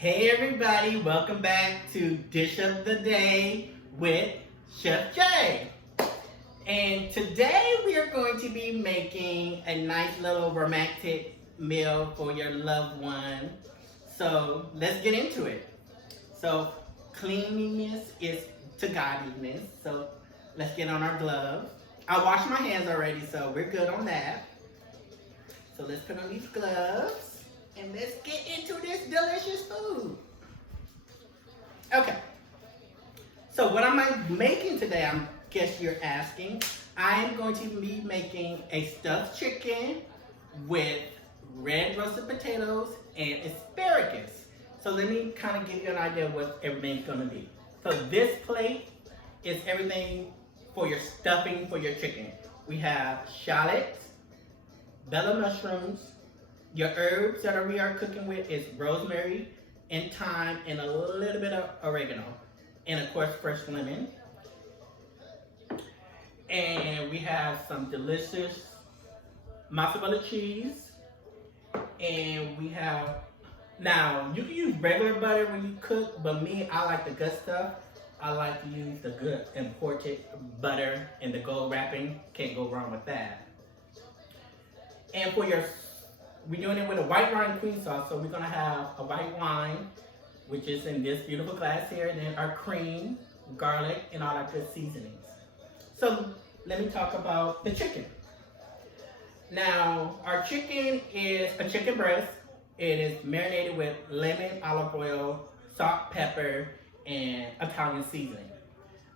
Hey everybody, welcome back to Dish of the Day with Chef Jay. And today we are going to be making a nice little romantic meal for your loved one. So let's get into it. So cleanliness is to godliness. So let's get on our gloves. I washed my hands already, so we're good on that. So let's put on these gloves and let's get into this delicious food. Okay. So what am I making today? I guess you're asking. I am going to be making a stuffed chicken with red roasted potatoes and asparagus. So let me kind of give you an idea of what everything's going to be. So this plate is everything for your stuffing for your chicken. We have shallots, bella mushrooms. Your herbs that we are cooking with is rosemary and thyme and a little bit of oregano. And of course, fresh lemon. And we have some delicious mozzarella cheese. And we have, now you can use regular butter when you cook, but me, I like the good stuff. I like to use the good imported butter and the gold wrapping. Can't go wrong with that. And for your, we're doing it with a white wine cream sauce. So we're gonna have a white wine, which is in this beautiful glass here, and then our cream, garlic, and all our good seasonings. So let me talk about the chicken. Now, our chicken is a chicken breast. It is marinated with lemon, olive oil, salt, pepper, and Italian seasoning.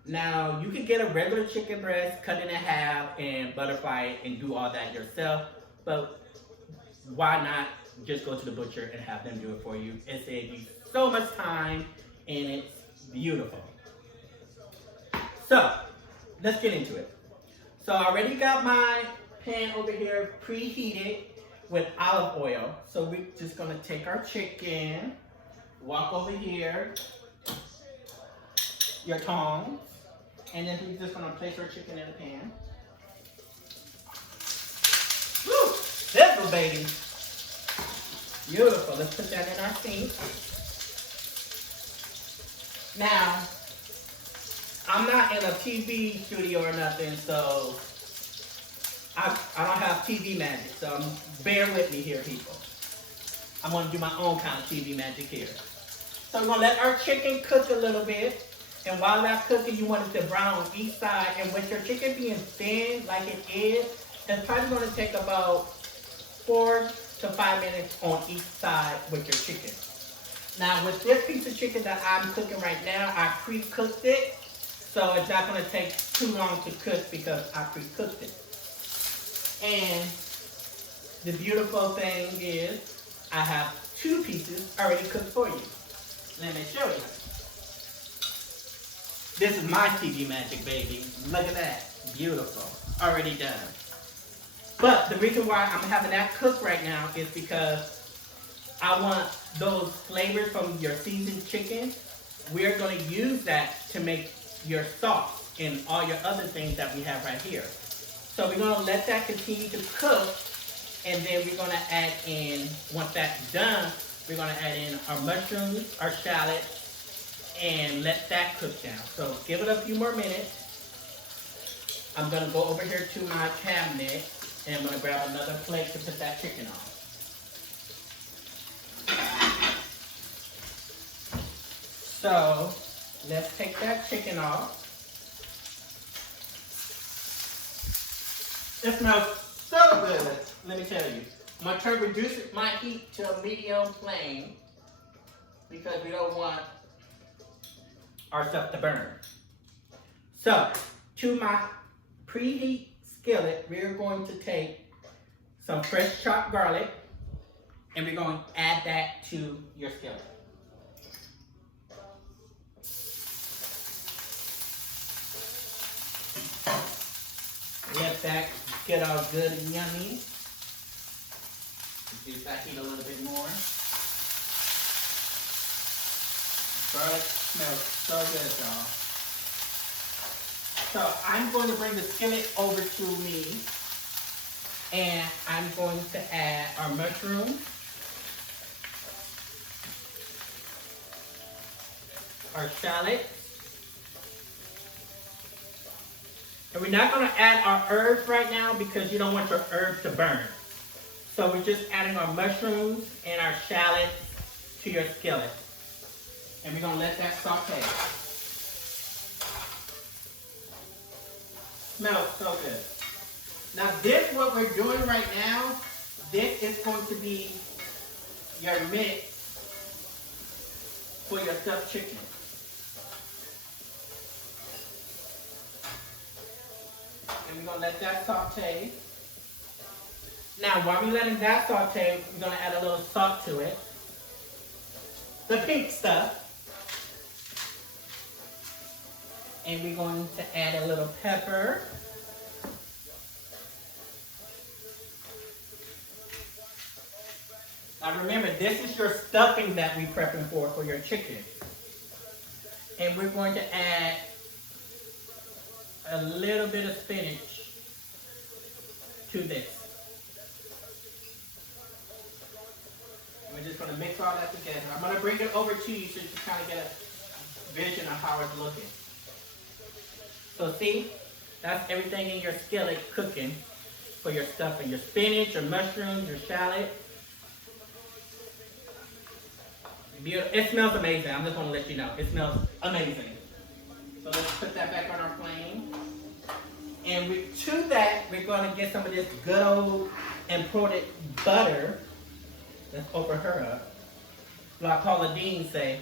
Now, you can get a regular chicken breast, cut it in half, and butterfly it and do all that yourself. But why not just go to the butcher and have them do it for you? It saves you so much time and it's beautiful. So let's get into it. So I already got my pan over here preheated with olive oil. So we're just gonna take our chicken, walk over here, your tongs, and then we're just gonna place our chicken in the pan. Woo! Sizzle, baby. Beautiful. Let's put that in our sink. Now, I'm not in a TV studio or nothing, so I don't have TV magic. So bear with me here, people. I'm going to do my own kind of TV magic here. So we're going to let our chicken cook a little bit. And while that's cooking, you want it to brown on each side. And with your chicken being thin like it is, it's probably going to take about 4 to 5 minutes on each side with your chicken. Now with this piece of chicken that I'm cooking right now, I pre-cooked it. So it's not going to take too long to cook because I pre-cooked it. And the beautiful thing is I have 2 pieces already cooked for you. Let me show you. This is my TV magic, baby. Look at that. Beautiful. Already done. But the reason why I'm having that cooked right now is because I want those flavors from your seasoned chicken. We're going to use that to make your sauce and all your other things that we have right here. So we're going to let that continue to cook, and then we're going to add in, once that's done, we're going to add in our mushrooms, our shallots, and let that cook down. So give it a few more minutes. I'm going to go over here to my cabinet, and I'm going to grab another plate to put that chicken on. So, let's take that chicken off. It smells so good, let me tell you. I'm going to reduce my heat to a medium flame because we don't want our stuff to burn. So, to my preheat skillet, we're going to take some fresh chopped garlic and we're going to add that to your skillet. Let that get all good and yummy. Reduce that heat a little bit more. Garlic smells so good, y'all. So I'm going to bring the skillet over to me, and I'm going to add our mushrooms, our shallot. And we're not going to add our herbs right now because you don't want your herbs to burn. So we're just adding our mushrooms and our shallots to your skillet. And we're going to let that saute. Smells so good. Now this, what we're doing right now, this is going to be your mix for your stuffed chicken. And we're going to let that saute. Now, while we're letting that saute, we're going to add a little salt to it. The pink stuff. And we're going to add a little pepper. Now remember, this is your stuffing that we're prepping for your chicken. And we're going to add a little bit of spinach to this. We're just going to mix all that together. I'm going to bring it over to you so you can kind of get a vision of how it's looking. So see, that's everything in your skillet cooking for your stuffing. Your spinach, your mushrooms, your shallot. Beautiful. It smells amazing. I'm just going to let you know. It smells amazing. So let's put that back on our flame. And to that, we're going to get some of this good old imported butter. Let's open her up. Like Paula Dean say,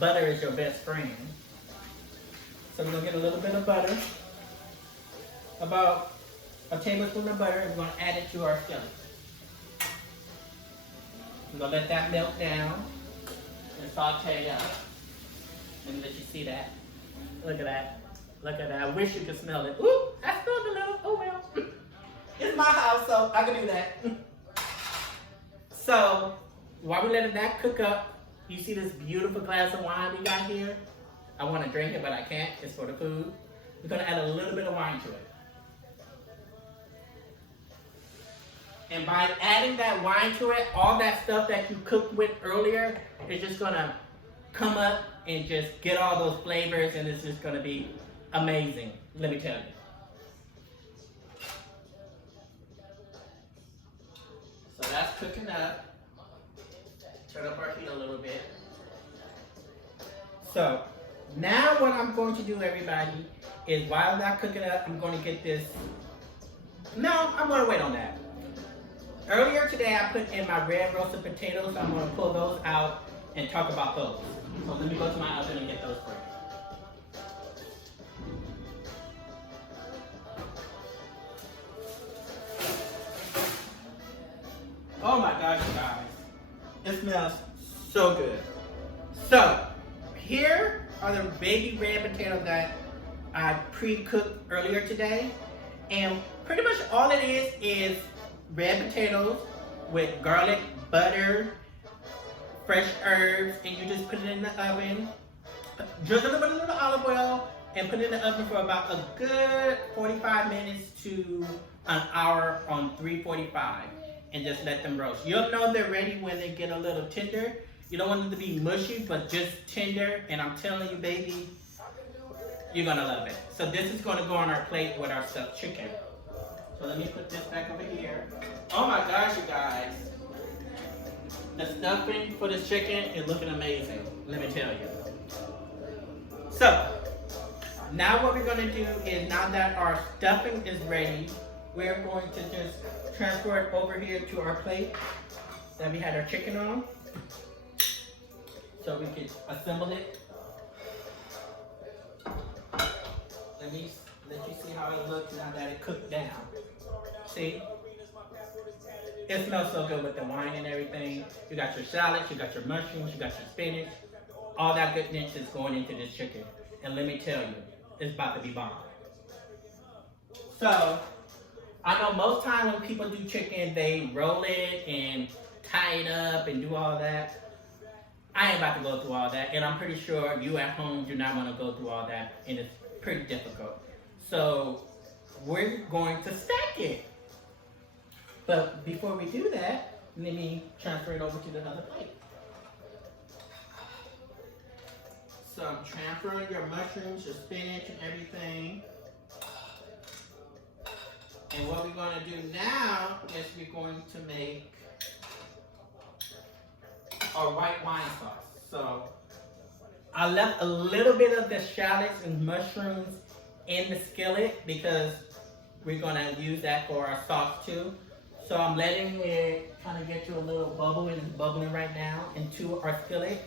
butter is your best friend. So we're going to get a little bit of butter. About a tablespoon of butter, and we're going to add it to our skillet. We're going to let that melt down and saute up. Let me let you see that. Look at that. Look at that. I wish you could smell it. Ooh, I smelled a little. Oh well. It's my house, so I can do that. So, while we're letting that cook up, you see this beautiful glass of wine we got here? I want to drink it, but I can't. It's for the food. We're going to add a little bit of wine to it. And by adding that wine to it, all that stuff that you cooked with earlier is just going to come up and just get all those flavors, and it's just going to be amazing, let me tell you. So that's cooking up. Turn up our heat a little bit. So now what I'm going to do, everybody, is while that's cooking up, I'm going to get this. No, I'm going to wait on that. Earlier today, I put in my red roasted potatoes. So I'm going to pull those out and talk about those. So let me go to my oven and get those for you. Oh my gosh, you guys. It smells so good. So, here are the baby red potatoes that I pre-cooked earlier today. And pretty much all it is red potatoes with garlic, butter, fresh herbs, and you just put it in the oven. Drizzle it with a little olive oil and put it in the oven for about a good 45 minutes to an hour on 345. And just let them roast. You'll know they're ready when they get a little tender. You don't want them to be mushy, but just tender. And I'm telling you, baby, you're gonna love it. So this is gonna go on our plate with our stuffed chicken. So let me put this back over here. Oh my gosh, you guys. The stuffing for this chicken is looking amazing, let me tell you. So, now what we're gonna do is, now that our stuffing is ready, we're going to just transfer it over here to our plate that we had our chicken on. So we can assemble it. Let me let you see how it looks now that it cooked down. See? It smells so good with the wine and everything. You got your shallots, you got your mushrooms, you got your spinach. All that goodness is going into this chicken. And let me tell you, it's about to be bomb. So, I know most times when people do chicken, they roll it and tie it up and do all that. I ain't about to go through all that, and I'm pretty sure you at home do not want to go through all that, and it's pretty difficult. So we're going to stack it. But before we do that, let me transfer it over to the other plate. some transferring your mushrooms, your spinach, and everything. And what we're going to do now is we're going to make our white wine sauce. So I left a little bit of the shallots and mushrooms in the skillet because we're going to use that for our sauce too. So I'm letting it kind of get to a little bubble, and it's bubbling right now into our skillet.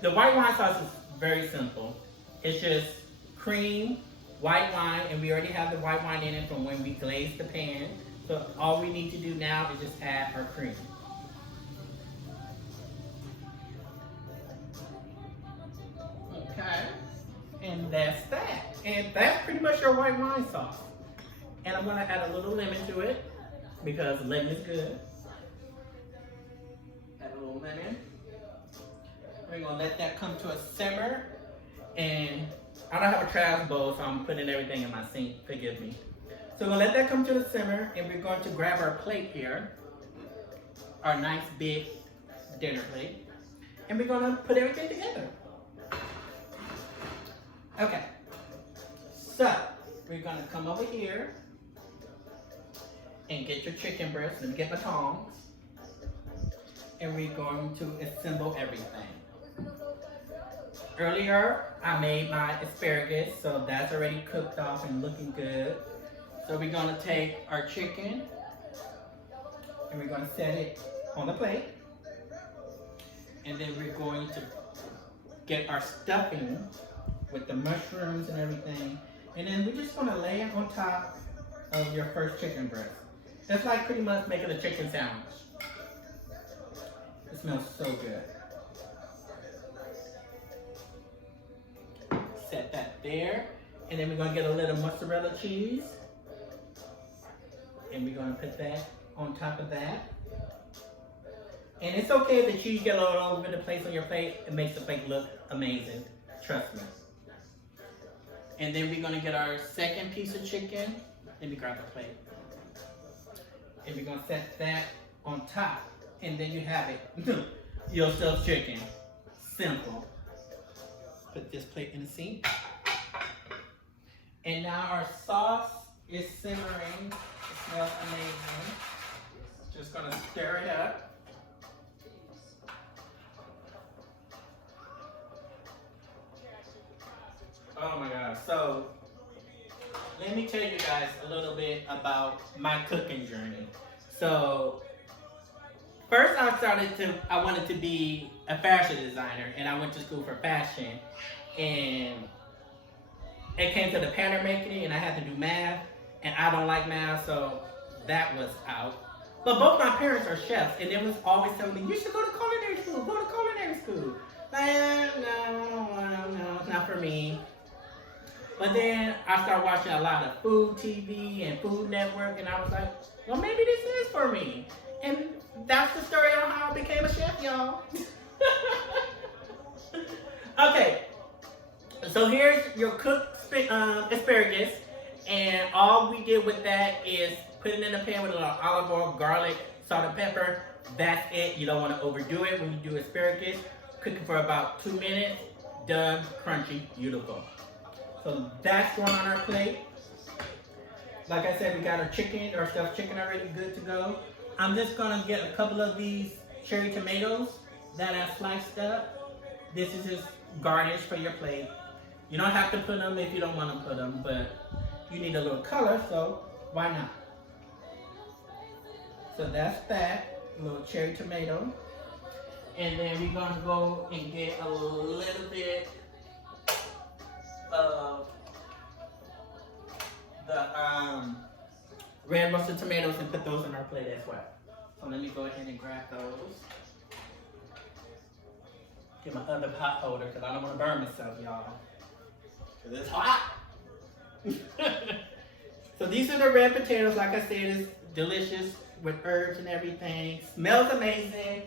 The white wine sauce is very simple. It's just cream, white wine, and we already have the white wine in it from when we glazed the pan. So all we need to do now is just add our cream. Okay, and that's that. And that's pretty much your white wine sauce. And I'm gonna add a little lemon to it because lemon is good. Add a little lemon. We're gonna let that come to a simmer. And I don't have a trash bowl, so I'm putting everything in my sink, forgive me. So we're gonna let that come to the simmer, and we're going to grab our plate here, our nice big dinner plate, and we're gonna put everything together. Okay, so we're gonna come over here and get your chicken breast. Let me get my tongs. And we're going to assemble everything. Earlier, I made my asparagus, so that's already cooked off and looking good. So we're gonna take our chicken and we're gonna set it on the plate. And then we're going to get our stuffing with the mushrooms and everything. And then we're just gonna lay it on top of your first chicken breast. It's like pretty much making a chicken sandwich. It smells so good. Set that there. And then we're gonna get a little mozzarella cheese. And we're gonna put that on top of that. And it's okay if the cheese gets all over the place on your plate. It makes the plate look amazing. Trust me. And then we're gonna get our second piece of chicken. Let me grab the plate. And we're gonna set that on top. And then you have it. Your stuffed chicken. Simple. Put this plate in the sink. And now our sauce is simmering. It smells amazing. Just gonna stir it up. Oh my God. So, let me tell you guys a little bit about my cooking journey. So, first I wanted to be a fashion designer, and I went to school for fashion. And it came to the pattern making, and I had to do math, and I don't like math, so that was out. But both my parents are chefs, and they was always telling me, you should go to culinary school, go to culinary school. Like, no, it's not for me. But then I started watching a lot of food TV and Food Network, and I was like, well, maybe this is for me. And that's the story on how I became a chef, y'all. Okay, so here's your cooked asparagus, and all we did with that is put it in a pan with a little olive oil, garlic, salt, and pepper. That's it. You don't want to overdo it when you do asparagus. Cook it for about 2 minutes. Done, crunchy, beautiful. So that's going on our plate. Like I said, we got our chicken, our stuffed chicken already good to go. I'm just gonna get a couple of these cherry tomatoes that I sliced up. This is just garnish for your plate. You don't have to put them if you don't want to put them, but you need a little color, so why not? So that's that, a little cherry tomato. And then we're gonna go and get a little bit of the red roasted tomatoes and put those in our plate as well. So let me go ahead and grab those. Get my other pot holder because I don't want to burn myself, y'all. Because it's hot. So these are the red potatoes. Like I said, it's delicious with herbs and everything. Smells amazing.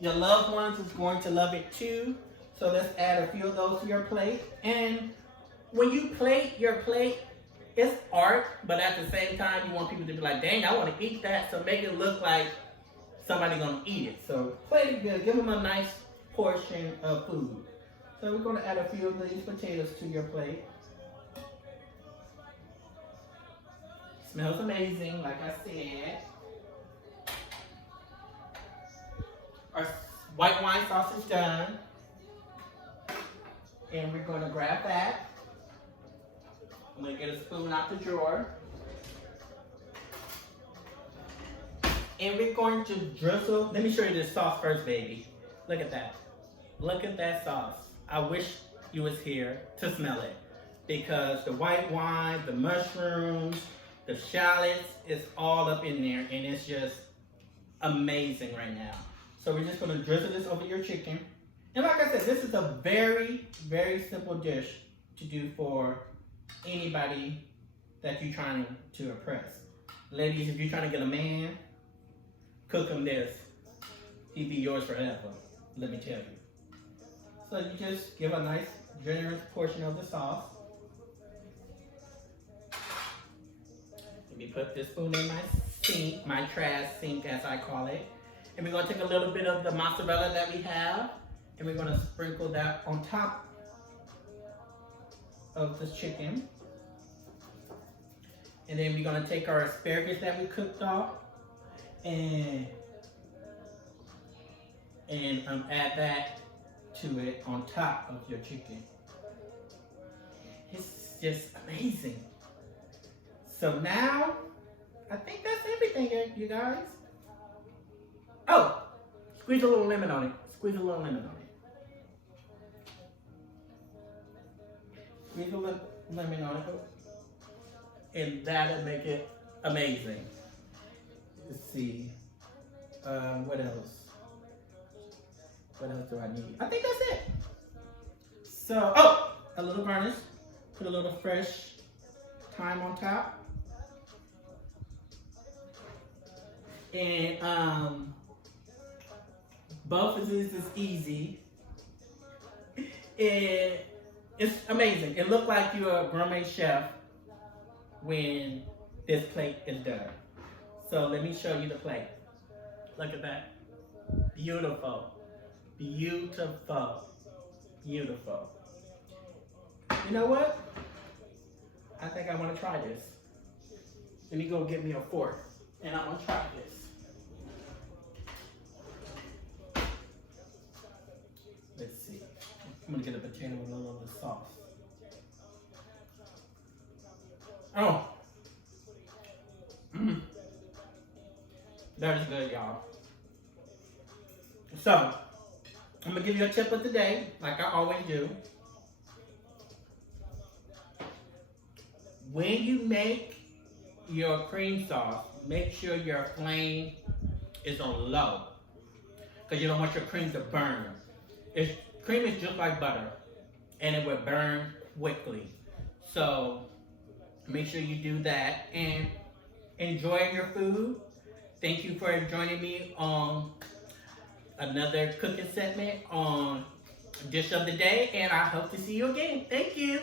Your loved ones is going to love it too. So let's add a few of those to your plate. And when you plate your plate, it's art, but at the same time, you want people to be like, dang, I want to eat that. So make it look like somebody's going to eat it. So plate it good. Give them a nice portion of food. So we're going to add a few of these potatoes to your plate. Smells amazing, like I said. Our white wine sauce is done. And we're going to grab that. I'm going to get a spoon out the drawer. And we're going to drizzle. Let me show you this sauce first, baby. Look at that. Look at that sauce. I wish you was here to smell it. Because the white wine, the mushrooms, the shallots, it's all up in there. And it's just amazing right now. So we're just going to drizzle this over your chicken. And like I said, this is a very, very simple dish to do for anybody that you're trying to impress. Ladies, if you're trying to get a man, cook him this. He'd be yours forever, let me tell you. So you just give a nice, generous portion of the sauce. Let me put this spoon in my sink, my trash sink as I call it. And we're going to take a little bit of the mozzarella that we have. And we're going to sprinkle that on top of the chicken. And then we're going to take our asparagus that we cooked off and add that to it on top of your chicken. It's just amazing. So now, I think that's everything, you guys. Oh, squeeze a little lemon on it. Squeeze a little lemon on it. Squeeze a little lemon on it. And that'll make it amazing. Let's see. What else? What else do I need? I think that's it. So, oh, a little garnish. Put a little fresh thyme on top. And both of these is easy. And it's amazing. It looks like you're a gourmet chef when this plate is done. So let me show you the plate. Look at that. Beautiful. Beautiful. Beautiful. You know what? I think I want to try this. Let me go get me a fork and I'm going to try this. Let's see. I'm going to get a potato with a little bit of sauce. Oh. That is good, y'all. So, I'm going to give you a tip of the day, like I always do. When you make your cream sauce, make sure your flame is on low. Because you don't want your cream to burn. Cream is just like butter. And it will burn quickly. So, make sure you do that. And enjoy your food. Thank you for joining me on another cooking segment on Dish of the Day. And I hope to see you again. Thank you.